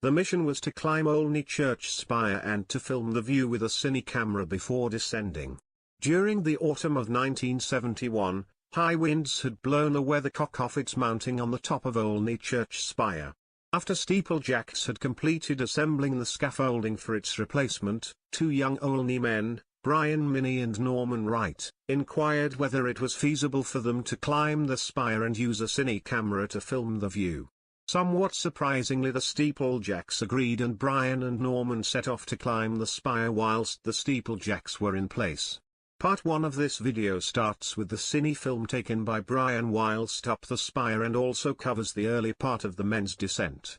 The mission was to climb Olney Church Spire and to film the view with a cine camera before descending. During the autumn of 1971, high winds had blown a weathercock off its mounting on the top of Olney Church Spire. After steeplejacks had completed assembling the scaffolding for its replacement, two young Olney men, Brian Minney and Norman Wright, inquired whether it was feasible for them to climb the spire and use a cine camera to film the view. Somewhat surprisingly, the steeplejacks agreed, and Brian and Norman set off to climb the spire whilst the steeplejacks were in place. Part 1 of this video starts with the Cinefilm taken by Brian whilst up the spire and also covers the early part of the men's descent.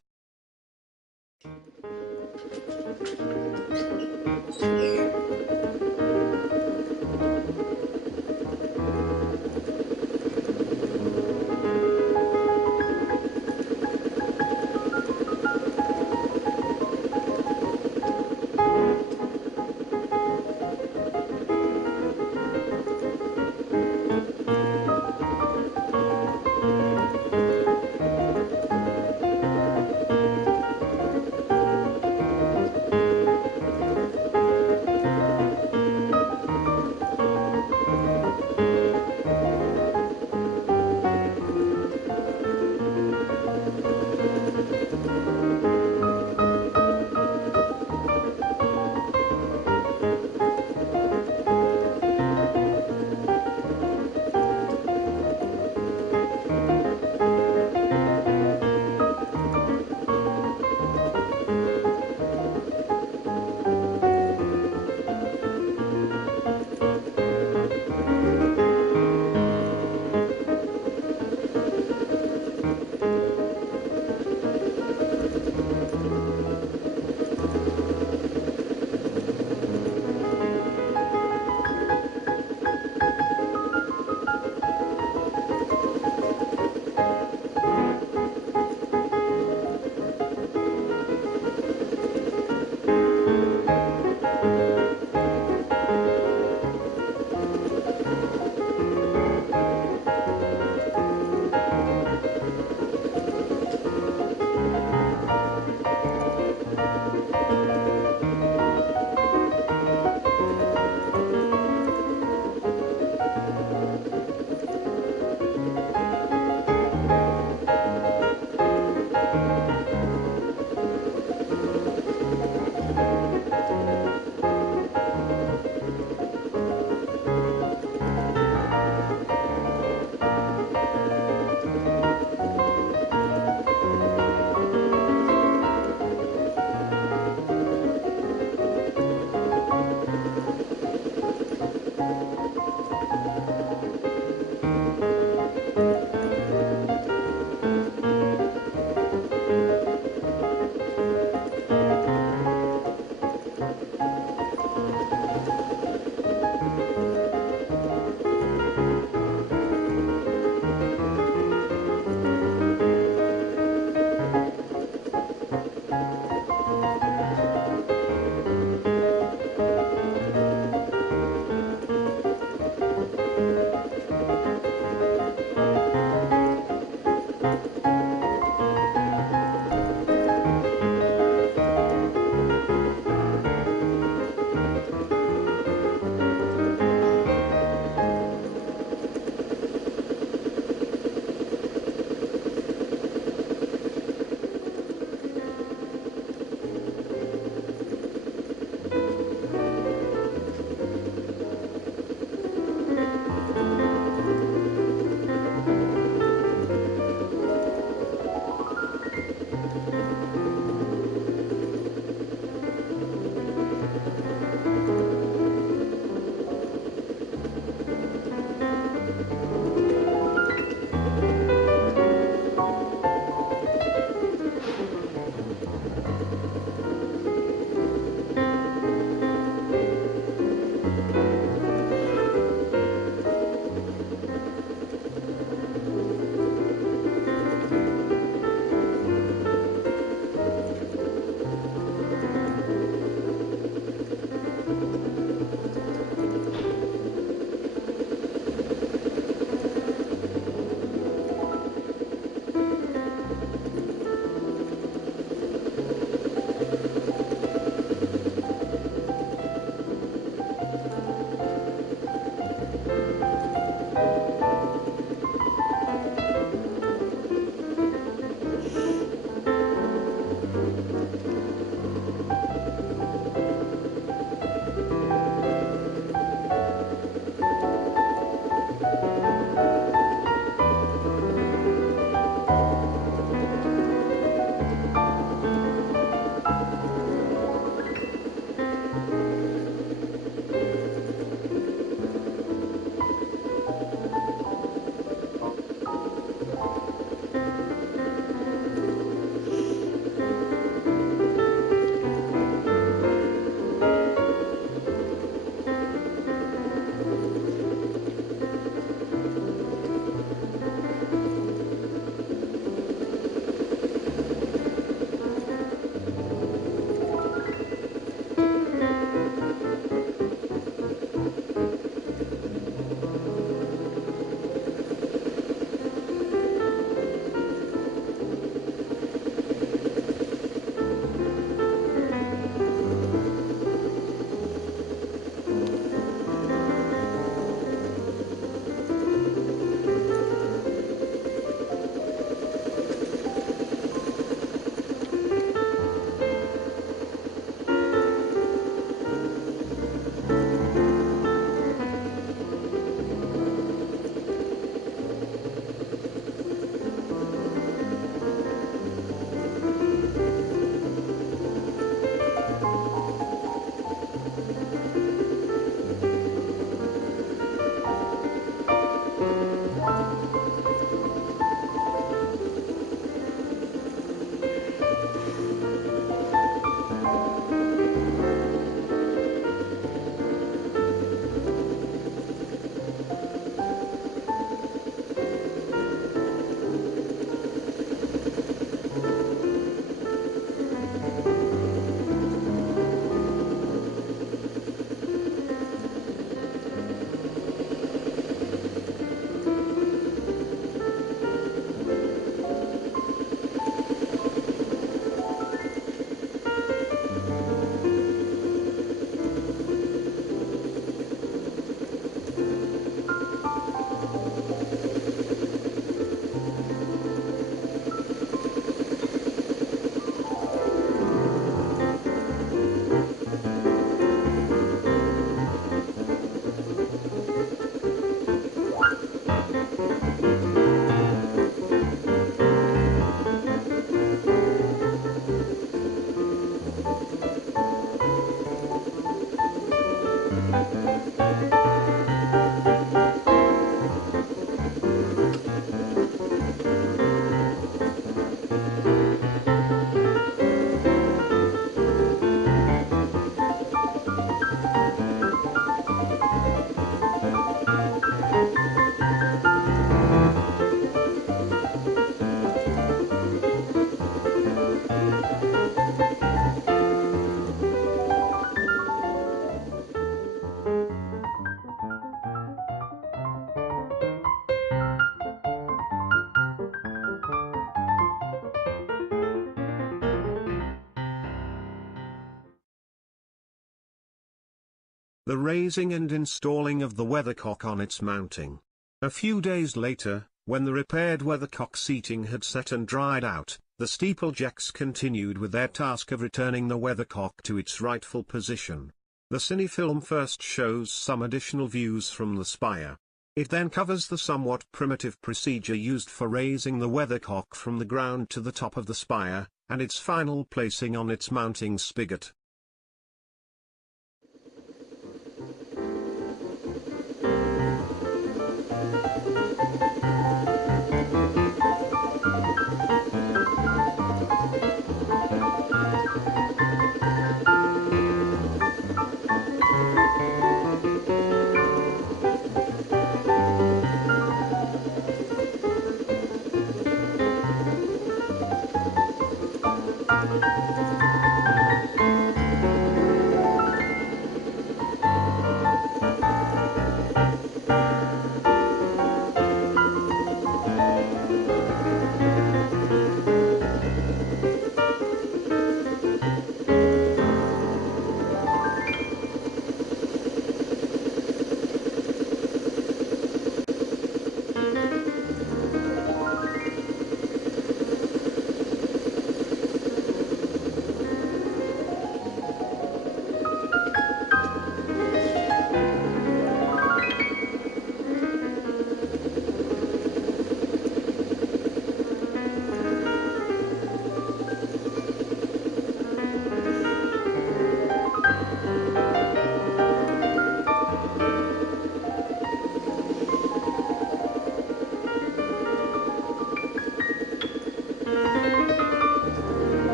the raising and installing of the weathercock on its mounting. A few days later, when the repaired weathercock seating had set and dried out, the steeplejacks continued with their task of returning the weathercock to its rightful position. The Cinefilm first shows some additional views from the spire. It then covers the somewhat primitive procedure used for raising the weathercock from the ground to the top of the spire, and its final placing on its mounting spigot.